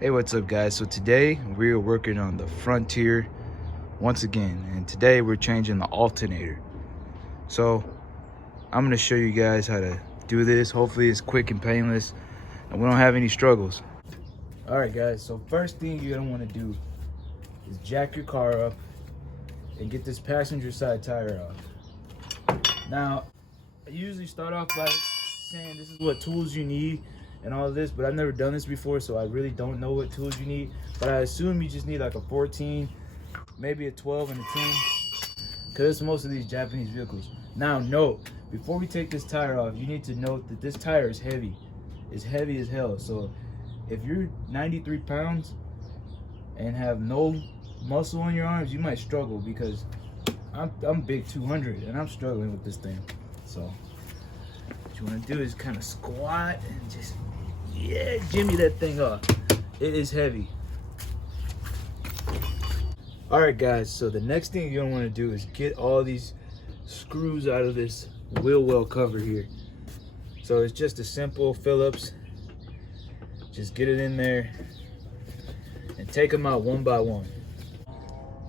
Hey, what's up guys? So today we're working on the Frontier once again, and today we're changing the alternator. So I'm going to show you guys how to do this. Hopefully it's quick and painless and we don't have any struggles. Alright guys, so first thing you're going to want to do is jack your car up and get this passenger side tire off. Now I usually start off by saying this is what tools you need and all of this, but I've never done this before, so I really don't know what tools you need. But I assume you just need like a 14, maybe a 12 and a 10, because it's most of these Japanese vehicles. Now note, before we take this tire off, you need to note that this tire is heavy. It's heavy as hell. So if you're 93 pounds and have no muscle in your arms, you might struggle, because I'm big 200 and I'm struggling with this thing. So what you want to do is kind of squat and just jimmy that thing off. It is heavy. All right guys, so the next thing you're gonna want to do is get all these screws out of this wheel well cover here. So it's just a simple Phillips. Just get it in there and take them out one by one.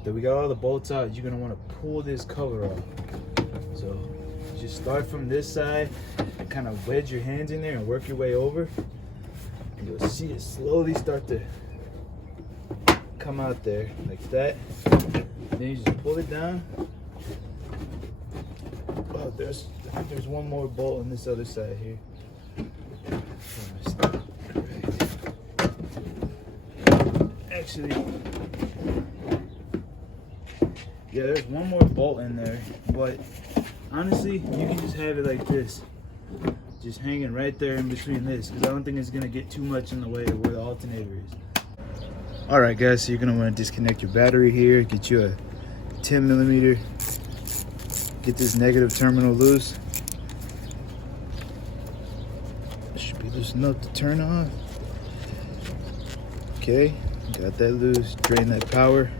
Then we got all the bolts out. You're gonna want to pull this cover off. So just start from this side and kind of wedge your hands in there and work your way over. And you'll see it slowly start to come out there like that. Then you just pull it down. Oh, I think there's one more bolt on this other side here. Actually, yeah, there's one more bolt in there, but honestly, you can just have it like this, just hanging right there in between this, because I don't think it's gonna get too much in the way of where the alternator is. All right guys, so you're gonna want to disconnect your battery here, get you a 10 millimeter, get this negative terminal loose. It should be loose enough to turn off. Okay, got that loose. Drain that power.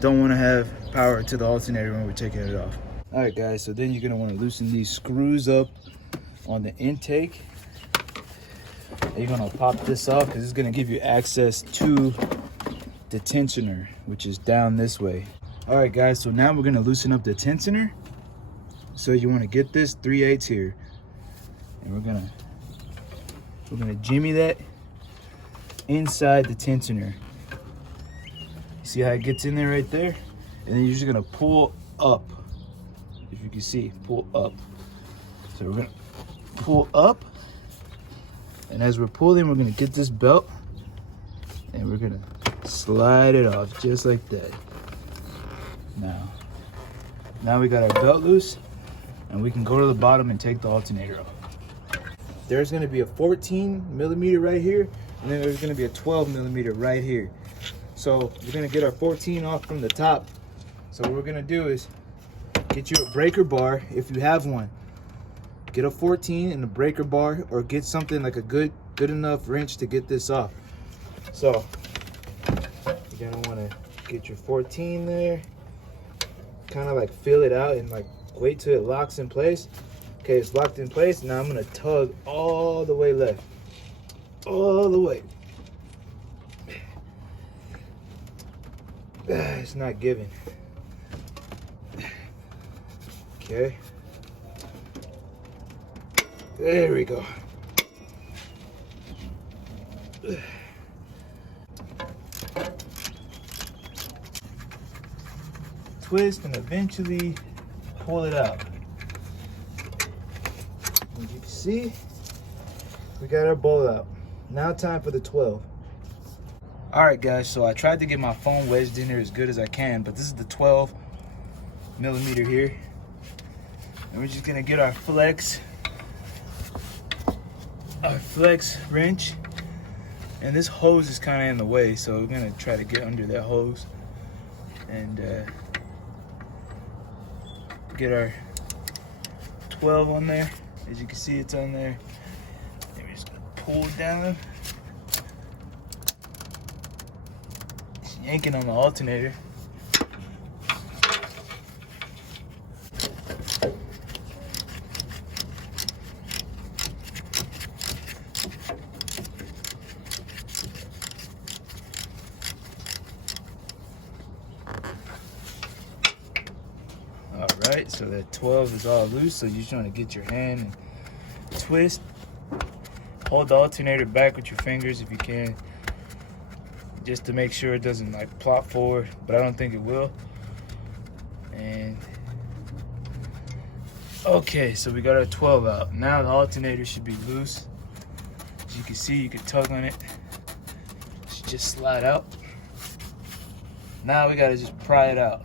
Don't want to have power to the alternator when we're taking it off. All right guys, so then you're gonna want to loosen these screws up on the intake. And you're gonna pop this off because it's gonna give you access to the tensioner, which is down this way. All right guys, so now we're gonna loosen up the tensioner. So you want to get this 3/8 here, and we're gonna jimmy that inside the tensioner. See how it gets in there right there? And then you're just gonna pull up. If you can see, pull up. So we're gonna pull up, and as we're pulling, we're gonna get this belt and we're gonna slide it off just like that. Now we got our belt loose, and we can go to the bottom and take the alternator off. There's gonna be a 14 millimeter right here, and then there's gonna be a 12 millimeter right here. So we're gonna get our 14 off from the top. So what we're gonna do is get you a breaker bar if you have one. Get a 14 and a breaker bar, or get something like a good enough wrench to get this off. So you're gonna wanna get your 14 there, kind of like feel it out and like wait till it locks in place. Okay, it's locked in place. Now I'm gonna tug all the way left, all the way. It's not giving. Okay, there we go. Twist and eventually pull it out. As you can see, we got our bolt out. Now time for the 12. All right guys, so I tried to get my phone wedged in there as good as I can, but this is the 12 millimeter here. And we're just gonna get our flex wrench. And this hose is kind of in the way, so we're gonna try to get under that hose and get our 12 on there. As you can see, it's on there. And we're just gonna pull it down. It's yanking on the alternator. it so that 12 is all loose. So you're trying to get your hand and twist. Hold the alternator back with your fingers if you can, just to make sure it doesn't like plop forward, but I don't think it will. And okay, so we got our 12 out. Now the alternator should be loose. As you can see, you can tug on it. It should just slide out. Now we gotta just pry it out.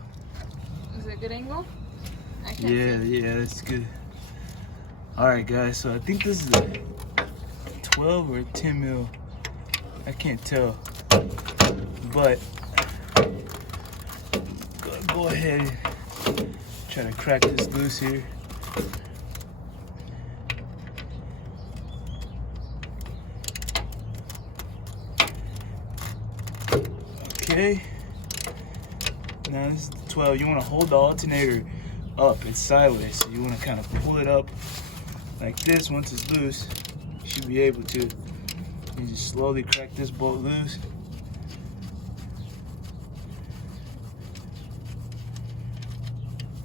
Is it a good angle? Yeah, that's good. All right, guys, so I think this is a 12 or a 10 mil. I can't tell, but go ahead and try to crack this loose here. Okay, now this is the 12. You want to hold the alternator up, it's sideways, so you want to kind of pull it up like this. Once it's loose, you should be able to. You just slowly crack this bolt loose.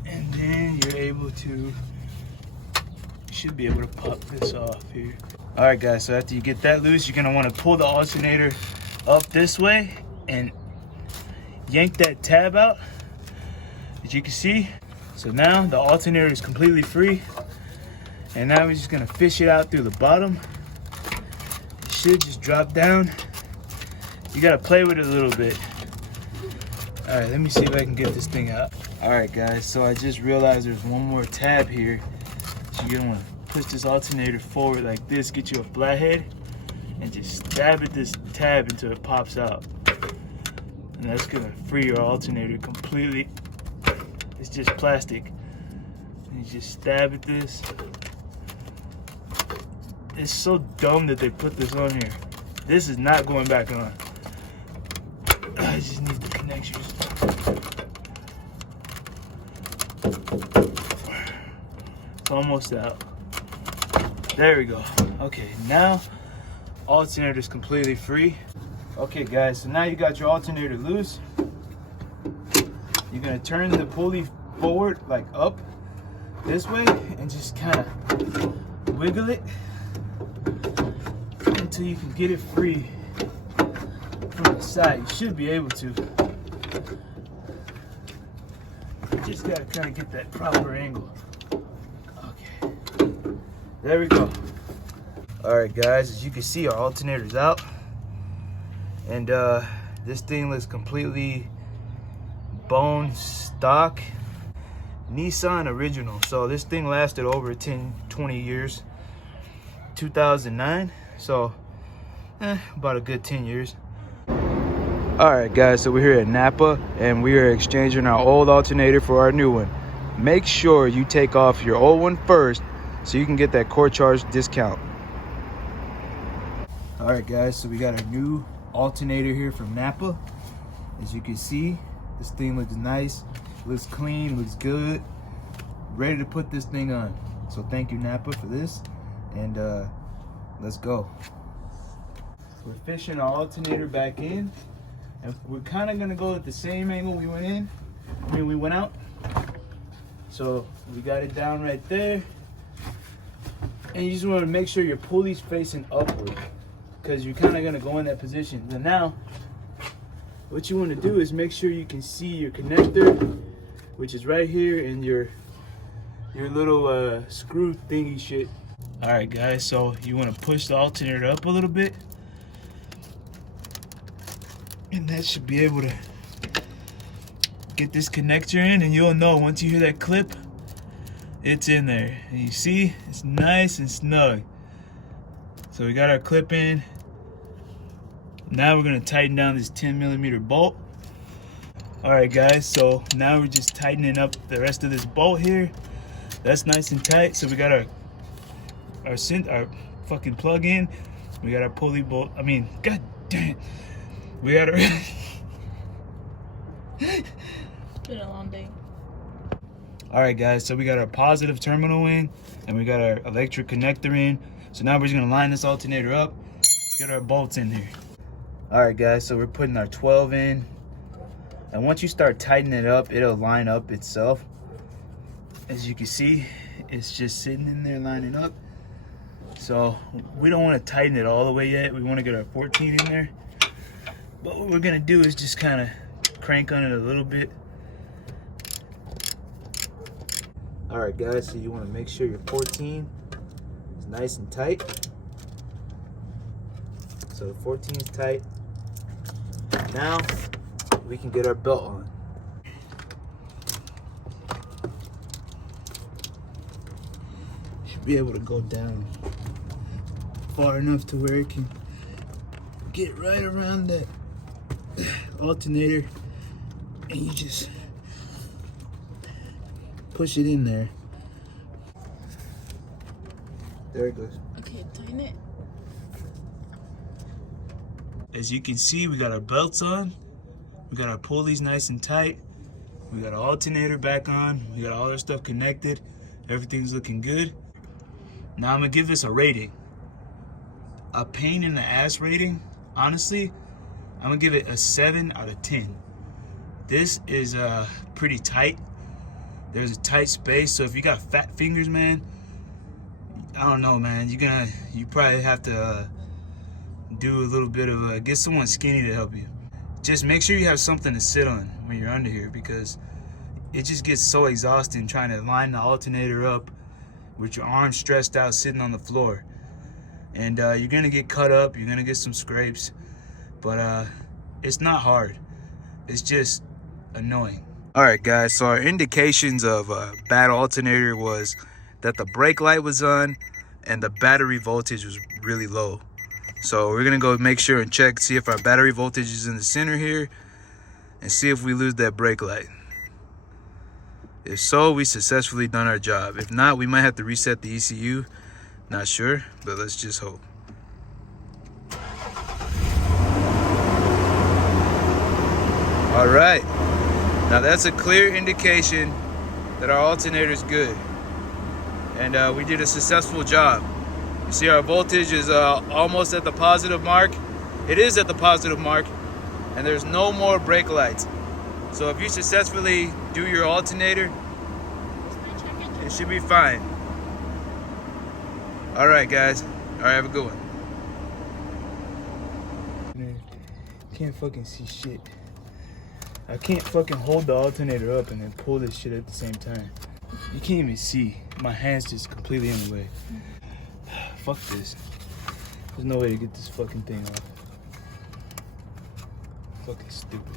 And then you're able to, you should be able to pop this off here. All right, guys, so after you get that loose, you're gonna want to pull the alternator up this way and yank that tab out, as you can see. So now the alternator is completely free. And now we're just gonna fish it out through the bottom. It should just drop down. You gotta play with it a little bit. All right, let me see if I can get this thing out. All right, guys, so I just realized there's one more tab here. So you're gonna wanna push this alternator forward like this, get you a flathead, and just stab at this tab until it pops out. And that's gonna free your alternator completely. It's just plastic. And you just stab at this. It's so dumb that they put this on here. This is not going back on. I just need the connections. It's almost out. There we go. Okay, now alternator is completely free. Okay, guys, so now you got your alternator loose. You're gonna turn the pulley forward, like up this way, and just kind of wiggle it until you can get it free from the side. You should be able to. You just gotta kind of get that proper angle. Okay, there we go. All right, guys, as you can see, our alternator's out, and this thing looks completely bone stock, Nissan original. So this thing lasted over 10-20 years. 2009, so about a good 10 years. All right, guys, so we're here at Napa and we are exchanging our old alternator for our new one. Make sure you take off your old one first so you can get that core charge discount. All right, guys, so we got our new alternator here from Napa. As you can see, this thing looks nice, looks clean, looks good. Ready to put this thing on. So thank you, Napa, for this. And let's go. We're fishing our alternator back in. And we're kind of gonna go at the same angle we went out. So we got it down right there. And you just want to make sure your pulley's facing upward, because you're kind of gonna go in that position. And now, what you want to do is make sure you can see your connector, which is right here, and your little screw thingy shit. All right, guys, so you want to push the alternator up a little bit, and that should be able to get this connector in, and you'll know once you hear that clip, it's in there. And you see, it's nice and snug. So we got our clip in. Now we're gonna tighten down this 10mm bolt. All right, guys, so now we're just tightening up the rest of this bolt here. That's nice and tight. So we got our fucking plug in. We got our pulley bolt. I mean, god damn it. We got our It's been a long day. All right, guys, so we got our positive terminal in and we got our electric connector in. So now we're just gonna line this alternator up, get our bolts in here. All right, guys, so we're putting our 12 in. And once you start tightening it up, it'll line up itself. As you can see, it's just sitting in there lining up. So we don't want to tighten it all the way yet. We want to get our 14 in there. But what we're gonna do is just kind of crank on it a little bit. All right, guys, so you want to make sure your 14 is nice and tight. So the 14 is tight. Now we can get our belt on. Should be able to go down far enough to where it can get right around that alternator, and you just push it in there. There it goes. Okay, tighten it. As you can see, we got our belts on. We got our pulleys nice and tight. We got our alternator back on. We got all our stuff connected. Everything's looking good. Now I'm gonna give this a rating. A pain in the ass rating. Honestly, I'm gonna give it a 7 out of 10. This is pretty tight. There's a tight space, so if you got fat fingers, man, I don't know, man. You probably have to do a little bit of get someone skinny to help you. Just make sure you have something to sit on when you're under here, because it just gets so exhausting trying to line the alternator up with your arms stressed out sitting on the floor. And you're gonna get cut up, you're gonna get some scrapes, but it's not hard. It's just annoying. All right, guys, so our indications of bad alternator was that the brake light was on and the battery voltage was really low. So we're gonna go make sure and check, see if our battery voltage is in the center here, and see if we lose that brake light. If so, we successfully done our job. If not, we might have to reset the ECU. Not sure, but let's just hope. All right, now that's a clear indication that our alternator is good, and we did a successful job. You see our voltage is almost at the positive mark. It is at the positive mark, and there's no more brake lights. So if you successfully do your alternator, it should be fine. All right, guys. All right, have a good one. Man, can't fucking see shit. I can't fucking hold the alternator up and then pull this shit at the same time. You can't even see. My hand's just completely in the way. Fuck this. There's no way to get this fucking thing off. Fucking stupid.